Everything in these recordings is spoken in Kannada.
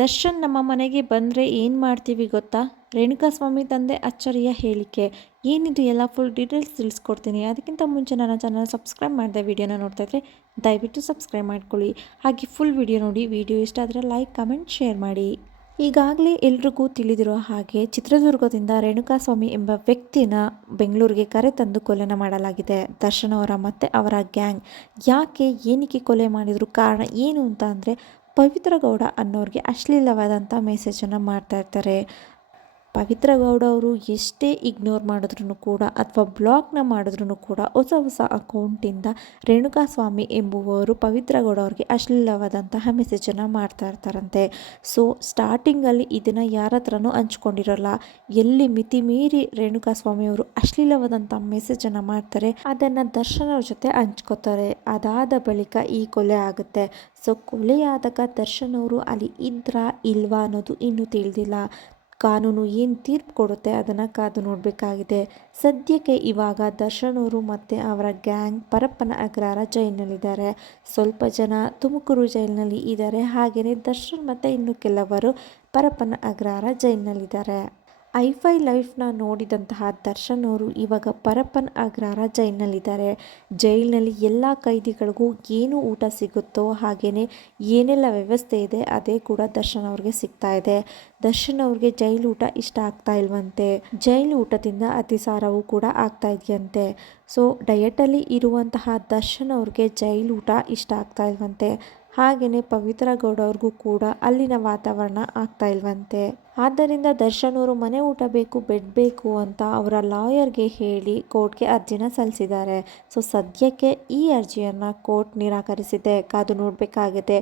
ದರ್ಶನ್ ನಮ್ಮ ಮನೆಗೆ ಬಂದರೆ ಏನು ಮಾಡ್ತೀವಿ ಗೊತ್ತಾ? ರೇಣುಕಾಸ್ವಾಮಿ ತಂದೆ ಅಚ್ಚರಿಯ ಹೇಳಿಕೆ. ಏನಿದು ಎಲ್ಲ ಫುಲ್ ಡೀಟೇಲ್ಸ್ ತಿಳಿಸ್ಕೊಡ್ತೀನಿ. ಅದಕ್ಕಿಂತ ಮುಂಚೆ ನನ್ನ ಚಾನಲ್ ಸಬ್ಸ್ಕ್ರೈಬ್ ಮಾಡಿದೆ ವಿಡಿಯೋನ ನೋಡ್ತಾ ಇದ್ದರೆ ದಯವಿಟ್ಟು ಸಬ್ಸ್ಕ್ರೈಬ್ ಮಾಡ್ಕೊಳ್ಳಿ. ಹಾಗೆ ಫುಲ್ ವಿಡಿಯೋ ನೋಡಿ. ವಿಡಿಯೋ ಇಷ್ಟ ಆದರೆ ಲೈಕ್, ಕಮೆಂಟ್, ಶೇರ್ ಮಾಡಿ. ಈಗಾಗಲೇ ಎಲ್ರಿಗೂ ತಿಳಿದಿರೋ ಹಾಗೆ ಚಿತ್ರದುರ್ಗದಿಂದ ರೇಣುಕಾಸ್ವಾಮಿ ಎಂಬ ವ್ಯಕ್ತಿನ ಬೆಂಗಳೂರಿಗೆ ಕರೆತಂದು ಕೊಲೆನ ಮಾಡಲಾಗಿದೆ. ದರ್ಶನ್ ಅವರ ಮತ್ತು ಅವರ ಗ್ಯಾಂಗ್ ಯಾಕೆ ಏನಕ್ಕೆ ಕೊಲೆ ಮಾಡಿದ್ರು, ಕಾರಣ ಏನು ಅಂತ ಅಂದರೆ ಪವಿತ್ರ ಗೌಡ ಅನ್ನೋರಿಗೆ ಅಶ್ಲೀಲವಾದಂಥ ಮೆಸೇಜನ್ನು ಮಾಡ್ತಾ ಇರ್ತಾರೆ. ಪವಿತ್ರ ಗೌಡ ಅವರು ಎಷ್ಟೇ ಇಗ್ನೋರ್ ಮಾಡಿದ್ರು ಕೂಡ ಅಥವಾ ಬ್ಲಾಕ್ನ ಮಾಡಿದ್ರು ಕೂಡ ಹೊಸ ಅಕೌಂಟಿಂದ ರೇಣುಕಾಸ್ವಾಮಿ ಎಂಬುವವರು ಪವಿತ್ರ ಗೌಡ ಅವ್ರಿಗೆ ಅಶ್ಲೀಲವಾದಂತಹ ಮೆಸೇಜನ್ನು ಮಾಡ್ತಾ ಇರ್ತಾರಂತೆ. ಸೊ ಸ್ಟಾರ್ಟಿಂಗಲ್ಲಿ ಇದನ್ನು ಯಾರ ಹತ್ರನೂ ಹಂಚ್ಕೊಂಡಿರೋಲ್ಲ. ಎಲ್ಲಿ ಮಿತಿ ಮೀರಿ ರೇಣುಕಾಸ್ವಾಮಿ ಅವರು ಅಶ್ಲೀಲವಾದಂಥ ಮೆಸೇಜನ್ನು ಮಾಡ್ತಾರೆ ಅದನ್ನು ದರ್ಶನ್ ಅವ್ರ ಜೊತೆ ಹಂಚ್ಕೋತಾರೆ. ಅದಾದ ಬಳಿಕ ಈ ಕೊಲೆ ಆಗುತ್ತೆ. ಸೊ ಕೊಲೆಯಾದಾಗ ದರ್ಶನ್ ಅವರು ಅಲ್ಲಿ ಇದ್ರಾ ಇಲ್ವಾ ಅನ್ನೋದು ಇನ್ನೂ ತಿಳಿದಿಲ್ಲ. ಕಾನೂನು ಏನು ತೀರ್ಪು ಕೊಡುತ್ತೆ ಅದನ್ನು ಕಾದು ನೋಡಬೇಕಾಗಿದೆ. ಸದ್ಯಕ್ಕೆ ಇವಾಗ ದರ್ಶನ್ ಅವರು ಮತ್ತು ಅವರ ಗ್ಯಾಂಗ್ ಪರಪ್ಪನ ಅಗ್ರಹಾರ ಜೈಲಿನಲ್ಲಿದ್ದಾರೆ. ಸ್ವಲ್ಪ ಜನ ತುಮಕೂರು ಜೈಲಿನಲ್ಲಿ ಇದ್ದಾರೆ. ಹಾಗೆಯೇ ದರ್ಶನ್ ಮತ್ತು ಇನ್ನು ಕೆಲವರು ಪರಪ್ಪನ ಅಗ್ರಹಾರ ಜೈಲಿನಲ್ಲಿದ್ದಾರೆ. ಐಫೈ ಲೈಫ್ನ ನೋಡಿದಂತಹ ದರ್ಶನ್ ಅವರು ಇವಾಗ ಪರಪ್ಪನ ಅಗ್ರಹಾರ ಜೈಲಿನಲ್ಲಿದ್ದಾರೆ. ಜೈಲಿನಲ್ಲಿ ಎಲ್ಲ ಕೈದಿಗಳಿಗೂ ಏನು ಊಟ ಸಿಗುತ್ತೋ ಹಾಗೆಯೇ ಏನೆಲ್ಲ ವ್ಯವಸ್ಥೆ ಇದೆ ಅದೇ ಕೂಡ ದರ್ಶನ್ ಅವ್ರಿಗೆ ಸಿಗ್ತಾ ಇದೆ. ದರ್ಶನ್ ಅವ್ರಿಗೆ ಜೈಲು ಊಟ ಇಷ್ಟ ಆಗ್ತಾ ಇಲ್ವಂತೆ. ಜೈಲು ಊಟದಿಂದ ಅತಿಸಾರವೂ ಕೂಡ ಆಗ್ತಾ ಇದೆಯಂತೆ. ಸೊ ಡಯಟಲ್ಲಿ ಇರುವಂತಹ ದರ್ಶನ್ ಅವ್ರಿಗೆ ಜೈಲು ಊಟ ಇಷ್ಟ ಆಗ್ತಾ ಇಲ್ವಂತೆ. ಹಾಗೆಯೇ ಪವಿತ್ರ ಗೌಡ ಅವ್ರಿಗೂ ಕೂಡ ಅಲ್ಲಿನ ವಾತಾವರಣ ಆಗ್ತಾ ಇಲ್ವಂತೆ. ಆದ್ದರಿಂದ ದರ್ಶನ್ ಅವರು ಮನೆ ಊಟ ಬೇಕು, ಬೆಡ್ ಬೇಕು ಅಂತ ಅವರ ಲಾಯರ್ಗೆ ಹೇಳಿ ಕೋರ್ಟ್ಗೆ ಅರ್ಜಿನ ಸಲ್ಲಿಸಿದ್ದಾರೆ. ಸೊ ಸದ್ಯಕ್ಕೆ ಈ ಅರ್ಜಿಯನ್ನು ಕೋರ್ಟ್ ನಿರಾಕರಿಸಿದೆ. ಕಾದು ನೋಡಬೇಕಾಗಿದೆ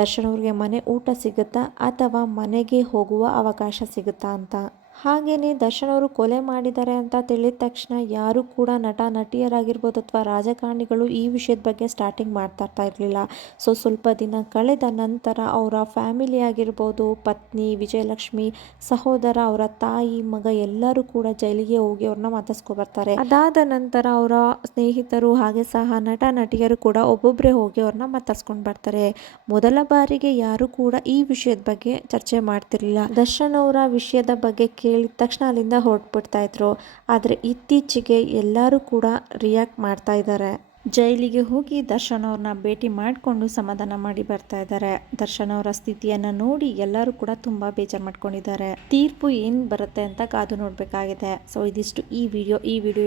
ದರ್ಶನ್ ಅವ್ರಿಗೆ ಮನೆ ಊಟ ಸಿಗುತ್ತಾ ಅಥವಾ ಮನೆಗೆ ಹೋಗುವ ಅವಕಾಶ ಸಿಗುತ್ತಾ ಅಂತ. ಹಾಗೆಯೇ ದರ್ಶನ್ ಅವರು ಕೊಲೆ ಮಾಡಿದ್ದಾರೆ ಅಂತ ತಿಳಿದ ತಕ್ಷಣ ಯಾರು ಕೂಡ ನಟ ನಟಿಯರಾಗಿರ್ಬೋದು ಅಥವಾ ರಾಜಕಾರಣಿಗಳು ಈ ವಿಷಯದ ಬಗ್ಗೆ ಸ್ಟಾರ್ಟಿಂಗ್ ಮಾತಾಡ್ತಾ ಇರಲಿಲ್ಲ. ಸೊ ಸ್ವಲ್ಪ ದಿನ ಕಳೆದ ನಂತರ ಅವರ ಫ್ಯಾಮಿಲಿ ಆಗಿರ್ಬೋದು, ಪತ್ನಿ ವಿಜಯಲಕ್ಷ್ಮಿ, ಸಹೋದರ, ಅವರ ತಾಯಿ, ಮಗ ಎಲ್ಲರೂ ಕೂಡ ಜೈಲಿಗೆ ಹೋಗಿ ಅವ್ರನ್ನ ಮಾತಾಡ್ಸ್ಕೊಬರ್ತಾರೆ. ಅದಾದ ನಂತರ ಅವರ ಸ್ನೇಹಿತರು ಹಾಗೆ ಸಹ ನಟ ನಟಿಯರು ಕೂಡ ಒಬ್ಬೊಬ್ಬರೇ ಹೋಗಿ ಅವ್ರನ್ನ ಮಾತಾಡ್ಸ್ಕೊಂಡು ಬರ್ತಾರೆ. ಮೊದಲ ಬಾರಿಗೆ ಯಾರು ಕೂಡ ಈ ವಿಷಯದ ಬಗ್ಗೆ ಚರ್ಚೆ ಮಾಡ್ತಿರ್ಲಿಲ್ಲ. ದರ್ಶನ್ ಅವರ ವಿಷಯದ ಬಗ್ಗೆ ಕೇಳಿದ ತಕ್ಷಣ ಅಲ್ಲಿಂದ ಹೊರಟ್ಬಿಡ್ತಾ ಇದ್ರು. ಆದರೆ ಇತ್ತೀಚೆಗೆ ಎಲ್ಲರೂ ಕೂಡ ರಿಯಾಕ್ಟ್ ಮಾಡ್ತಾ ಇದ್ದಾರೆ. ಜೈಲಿಗೆ ಹೋಗಿ ದರ್ಶನ್ ಅವ್ರನ್ನ ಭೇಟಿ ಮಾಡಿಕೊಂಡು ಸಮಾಧಾನ ಮಾಡಿ ಬರ್ತಾ ಇದ್ದಾರೆ. ದರ್ಶನ್ ಅವರ ಸ್ಥಿತಿಯನ್ನು ನೋಡಿ ಎಲ್ಲರೂ ಕೂಡ ತುಂಬ ಬೇಜಾರು ಮಾಡ್ಕೊಂಡಿದ್ದಾರೆ. ತೀರ್ಪು ಏನು ಬರುತ್ತೆ ಅಂತ ಕಾದು ನೋಡಬೇಕಾಗಿದೆ. ಸೊ ಇದಿಷ್ಟು ಈ ವಿಡಿಯೋ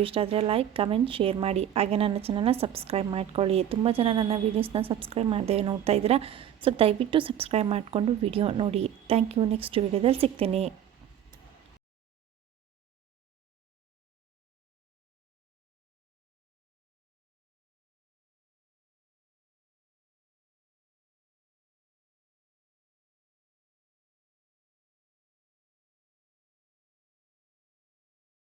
ಇಷ್ಟ ಆದರೆ ಲೈಕ್, ಕಮೆಂಟ್, ಶೇರ್ ಮಾಡಿ. ಹಾಗೆ ನನ್ನ ಚಾನಲ್ನ ಸಬ್ಸ್ಕ್ರೈಬ್ ಮಾಡ್ಕೊಳ್ಳಿ. ತುಂಬ ಜನ ನನ್ನ ವೀಡಿಯೋಸ್ನ ಸಬ್ಸ್ಕ್ರೈಬ್ ಮಾಡದೆ ನೋಡ್ತಾ ಇದ್ದೀರಾ. ಸೊ ದಯವಿಟ್ಟು ಸಬ್ಸ್ಕ್ರೈಬ್ ಮಾಡಿಕೊಂಡು ವಿಡಿಯೋ ನೋಡಿ. Thank you. ನೆಕ್ಸ್ಟ್ ವಿಡಿಯೋದಲ್ಲಿ ಸಿಗ್ತೀನಿ.